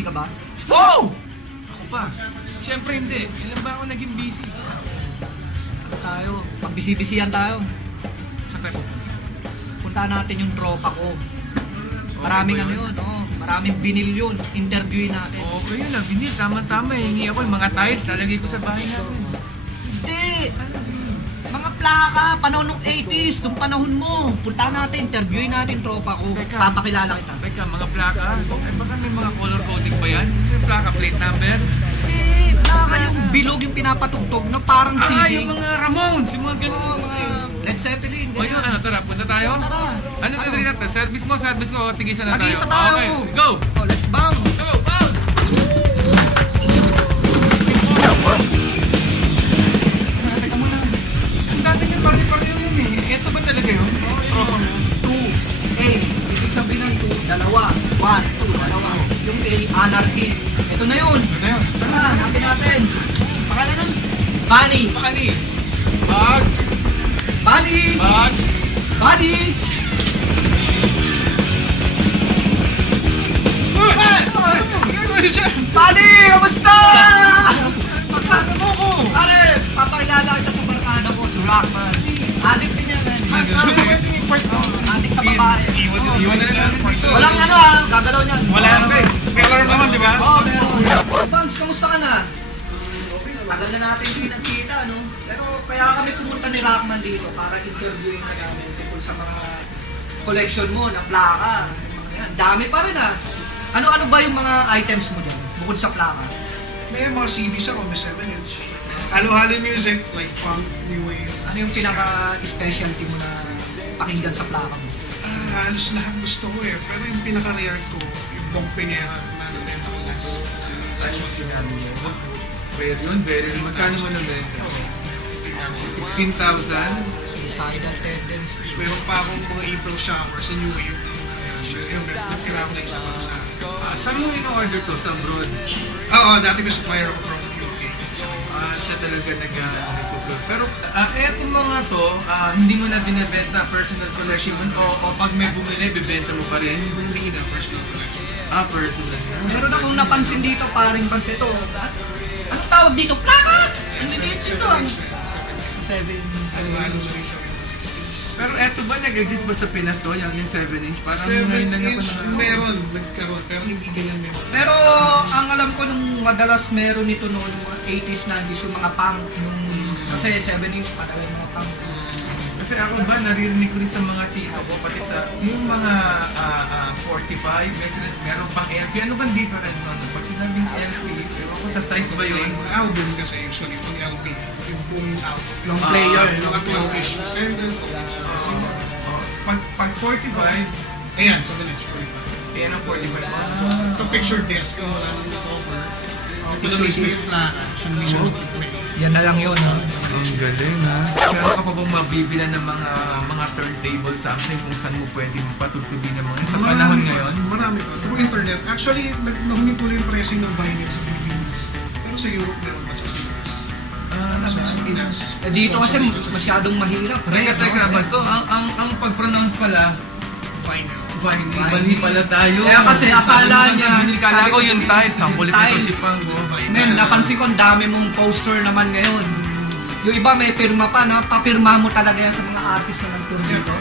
busy ka ba? Wow! Ako pa. Siyempre hindi. Ilan ba ako naging busy? Ano tayo? Pag busy-busyhan tayo. Saan tayo pupunta? Puntaan natin yung tropa ko. Maraming ano yun, oh. Maraming binil yun. Interviewin natin. Okay yun lang, binil. Tama-tama. Hingi ako yung mga tiles. Nalagay ko sa bahay namin. Hindi! Mga plaka, panahon ng 80s, nung panahon mo. Punta natin, interviewin natin tropa ko. Papakilala kita. Teka, mga plaka. Eh, baka may mga color coding ba yan? May plaka, plate number? Eh, plaka yung bilog yung pinapatugtog na parang CD. Ah, yung mga Ramones, yung mga ganun. Mga Led Zeppelin. O yun, ano, tara, punta tayo? Tara. Ano tadali natin? Service mo, tigisan na tayo. Tagisa tayo. Okay, go! Oh, let's bounce. Go, bounce! Teka muna. Ang dati yung pari-pari yun eh. Ito ba talaga yun? Oo. 2, A. Isig sabihin ng 2, dalawa. 1, 2, dalawa. Yung A, anarchy. Ito na yun. Ano yun? Tara, hanapin natin. Pakala nun. Bunny. Pakali. Bugs. Bunny. Bugs. Bunny. Bunny, kamusta? Magkano mo ko? Pare, papakilala kita sa barkada ko, si Rockman. Addict din yan, man. Saan mo pwede i-part mo? Addict sa babae. Iwan na rin namin dito. Walang ano ah, gagalaw niyan. Wala naman. May alarm naman, di ba? Oo, meron. Bams, kamusta ka na? Tagal na natin hindi nagkita, no? Pero kaya kami pumunta ni Rockman dito para interviewin ka namin tungkol sa mga collection mo na plaka. Ang dami pa rin ah. Ano-ano ba yung mga items mo dyan, bukod sa plaka? May mga CDs ako, may 7-inch. Halo-halo music, like punk, new wave. Ano yung pinaka-specialty mo na pakinggan sa plaka mo? Halos lahat gusto ko eh. Pero yung pinaka-rare ko, yung Bong Pinera na nabenta ko last. Sinabi mo. Rare yun, very rare. Magkano mo nabenta? 15,000? Suicidal tendencies. Tapos meron pa akong mga April Shower sa new wave. Yung nagtira ko na isa pa sa Saan mo in-order to? Sa abroad? Oo, dati may supplier ako from UK. Siya talaga nag-upload. Pero etong mga to, hindi mo na binibenta personal collection mo o pag may bumili, bibenta mo pa rin? Hindi na personal collection. Personal. Meron akong napansin dito, paring banse to. Ano tawag dito? Plaka! Hindi dito ang 7 Halo na rin siya yung 60s. Pero eto ba, nag-exist ba sa Pinas to? Yung 7-inch? Parang 7-inch meron, nagkaroon, pero hindi ganyan meron. Pero ang alam ko nung madalas meron nito noong 80s, 90s yung mga punk nung kasi 7-inch patagal yung mga punk. Kasi ako ba, naririnig ko rin sa mga tito ko, pati sa yung mga 45, meron pang LP. Ano bang difference nun? Pag sinabing LP, pero ako sa size ba yun? Yung album kasi usually pag LP, yung buong album. Long player. Mga 12-ish. Extended. Pag 45, Ayan, sa village, 45. yan ang 45. Ito picture disc, kung wala nang cover. Ito na mismo yung plaka, siya na mismo nag-play. Yan na lang yun, no? Ang galing, ha? Meron ka pa bang mabibilan ng mga turntable something kung saan mo pwede patutugin ng mga sa panahon ngayon? Marami pa. Through internet. Actually, nahuminto na yung pricing ng vinyl sa Pilipinas. Pero sa Europe, meron pa sa US. Sa Pinas. Eh, dito kasi masyadong mahirap. Teka ba? So, ang pag-pronounce pala, Vinyl. vinyl. Mali pala tayo. Kaya kasi akala niya, Kala ko yung tiles. Ang kulit nito si Pango. Men, napansin ko ang dami mong poster naman ngayon. Yung iba may pirma pa na, papirma mo talaga yan sa mga artist na nag-tour dito.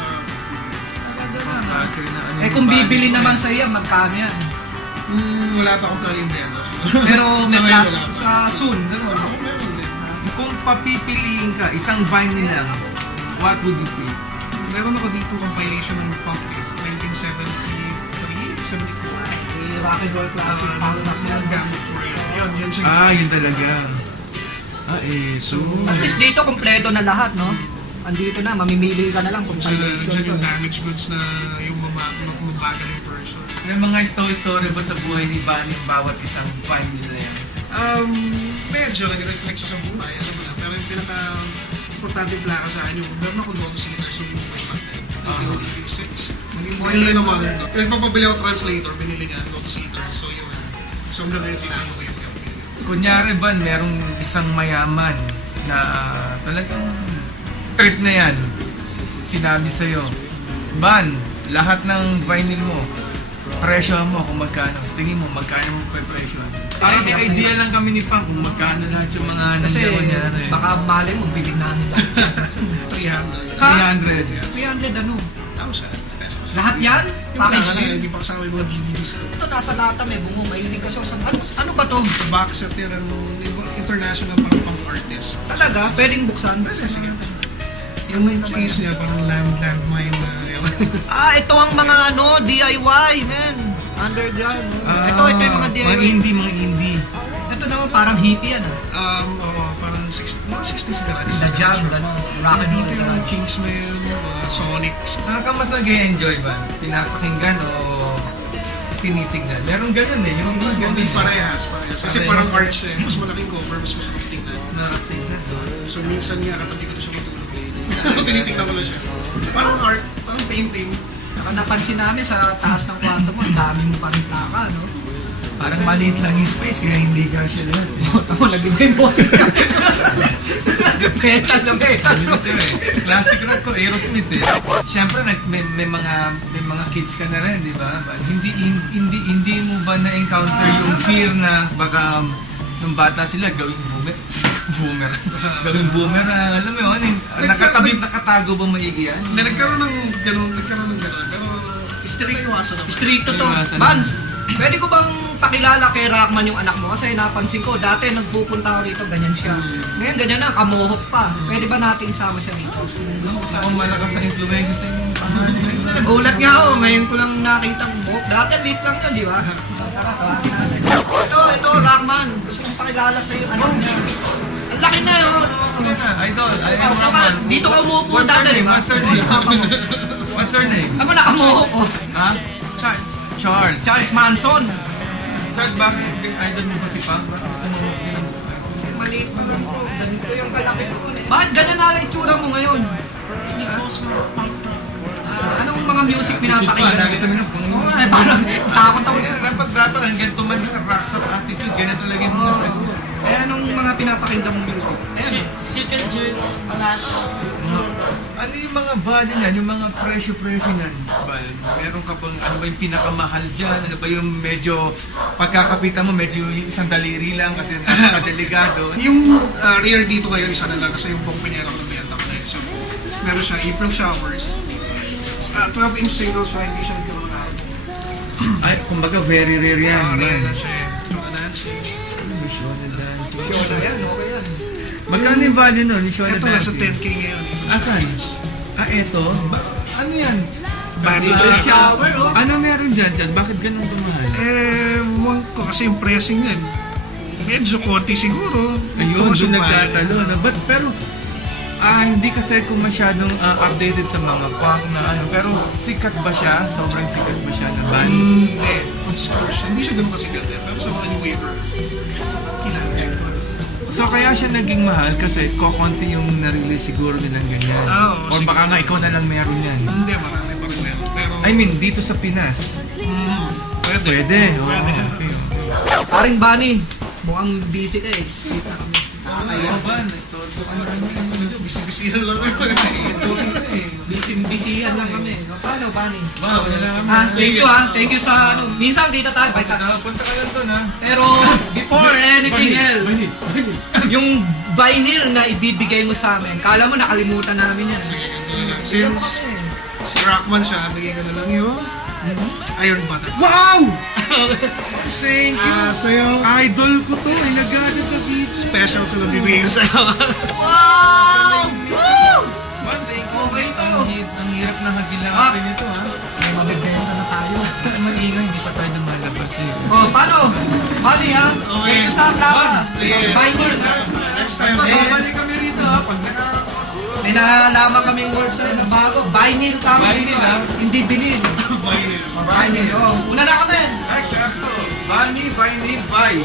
Eh kung bibili naman sa iya, magkano yan? Wala pa akong plano yung benta. Pero may ngayon wala pa. sa soon, gano'n. Ako meron din. Kung papipiliin ka, isang vinyl lang, what would you pick? Meron ako dito compilation ng punk 1973, 74. Eh, rock and roll classic, punk rock yan. Gamma 4 yun siya. Yun talaga. So... At least dito, kompleto na lahat, no? Andito na, mamimili ka na lang kung Diyan yung damaged goods na yung mabagal yung person. May mga story ba sa buhay ni Bunny bawat isang vinyl na yan? Medyo nag-reflect siya sa buhay. Pero yung pinaka-importante plaka sa akin yung meron akong Lotus Eaters yung buhay back then. 1986. Binili ng mother ko. Kaya papabili ako translator, binili niya Lotus Eaters. So yun. So hanggang ngayon tinago ko yung Kunyari ba, merong isang mayaman na talagang trip na yan. Sinabi sa'yo, Ban, lahat ng vinyl mo, presyo mo kung magkano. Sa tingin mo, magkano mo presyo. Parang may idea lang kami ni Pang kung magkano lahat yung mga Kasi nangyari. baka mali mo, bilig namin. 300. 300. 300 ano? 1,000 pesos. Lahat yan? Yung Package plaka deal? na, hindi pa kasama yung mga DVDs. Ito nasa lata may bungo, mahilig kasi ako sa... Ano ba to? Box set yan ng international pang artist. Talaga? Pwedeng buksan? Sige. Yung case niya, parang landmine na yun. Ito ang mga DIY, man. Underground. Ito yung mga DIY. Mga indie. Ito naman parang hippie yan Oo, parang 60s garage. The Jam, gano'n. Rock and roll Dito yung garage. Kingsman, Sonics. Saan ka mas nag-e-enjoy ba? Pinapakinggan o tinitignan? Meron ganun eh. Yung mas ganun siya. Parehas. Kasi parang art siya. Mas malaking cover, mas masarap tingnan. Nakatignan doon. So minsan nga katabi ko na siya matulog. Tinitignan ko lang siya. Parang art, parang painting. Saka napansin namin sa taas ng kwarto mo, ang dami mo pa rin plaka, no? Parang maliit lang yung space kaya hindi ka siya lahat. Ako, nag-iba yung boses ka. Metal na metal. Classic rock ko, Aerosmith eh. Siyempre, may mga kids ka na rin, di ba? Hindi mo ba na-encounter yung fear na baka nung bata sila gawing boomer. Gawing boomer, alam mo yun, nakatago ba maigi yan? Nagkaroon ng ganun. Pero naiwasan naman. Street to. Vans, pwede ko bang pakilala kay Rockman yung anak mo? Kasi napansin ko, dati nagpupunta ako rito, ganyan siya. Ngayon ganyan na, kamohok pa. Pwede ba natin isama siya rito? Ako malakas na influensya sa inyong pangalan. Nagulat nga ako, ngayon ko lang nakita ang buhok. Dati late lang yan, di ba? Tara, tawagin natin. Ito, Rockman. Gusto kong pakilala sa'yo. Ano? Ang laki na yun. Idol, I am Rockman. Dito ka umupo What's her dati, name? di ba? What's her name? What's her name? Ako nakamohok ko. Ha? Charles. Charles Manson. Charles, bakit idol mo ba si Pang? Maliit pa lang po. Ganito yung kalaki ko. Bakit ganyan na lang itsura mo ngayon? Anong mga music pinapakinggan? Nakita mo na Oo nga, parang takot ako. Dapat ang ganito man sa rockstar attitude, ganyan talaga yung mga sagot. Anong mga pinapakinggan mong music? Circle Jerks, Flash. Ano yung mga value niyan, yung mga presyo-presyo niyan? Meron ka bang, ano ba yung pinakamahal dyan? Ano ba yung medyo, pagkakapitan mo, medyo yung isang daliri lang kasi nakadeligado? Yung rear dito ngayon, isa na lang kasi yung pong pinyera ko na benta ko na yun. So, meron siya April Showers. 12-inch single siya, hindi siya nagkaroon ng araw. Ay, kumbaga very rare yan. Rare na siya. Shona Dancing. Shona Dancing. Shona yan, okay yan. Magkano yung value nun? Shona Ito nasa 10K ngayon. Asan? Ito? Ano yan? Vanilla. Shower, oh. Ano meron dyan? Bakit ganun tumahal? Ewan ko kasi yung pressing yan. Medyo konti siguro. Ayun, Tumas doon yung nagtatalo. Pero, hindi kasi ko masyadong updated sa mga punk na ano. Pero sikat ba siya? Sobrang sikat ba siya na band? Hindi. Hindi siya ganun kasikat yan. Pero sa mga New Waver, kilala siya. So kaya siya naging mahal kasi kokonti yung na-release siguro nilang ganyan. Oo, Or baka siguro. nga ikaw na lang meron yan. Hindi, marami pa rin meron. Pero, I mean, dito sa Pinas. pwede. Pwede. Pwede. Okay. Paring Bunny, mukhang busy ka eh. Split na kami. Ayaw ba? Na-store ko ka Bisi-bisihan lang. Busy-busyhan lang kami. Paano, Bunny? Wow, wala na kami. Thank you ha. Thank you sa ano. Minsan kita tayo. Basta punta ka lang doon ha. Pero before anything else, yung vinyl na ibibigay mo sa amin, kala mo nakalimutan namin yan. Since si Rockman siya, bigyan ko na lang yung Iron Butter. Wow! Thank you. Sa'yo, Idol ko to. Ay, nag-aadad na beats. special sa nabibigay ko sa'yo. Wow! Woo! Man, thank you. Okay to. Ang hirap na hagilapin nito ha. May mabibenta na tayo. Maingay, hindi pa tayo lumalabas eh. Oh, paano? Bunny ha? Okay. Thank you sa plaka. Sige. Vinyl. Next time. Babalik kami rito ha. Pag May nalaman kaming website na bago. Vinyl tawag Vinyl, dito. ha? Hindi binil. Vinyl. Oh, una na kami. Exacto. Bunny, vinyl, buy.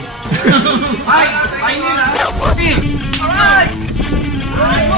Ay, vinyl ha? Okay. Alright! Alright,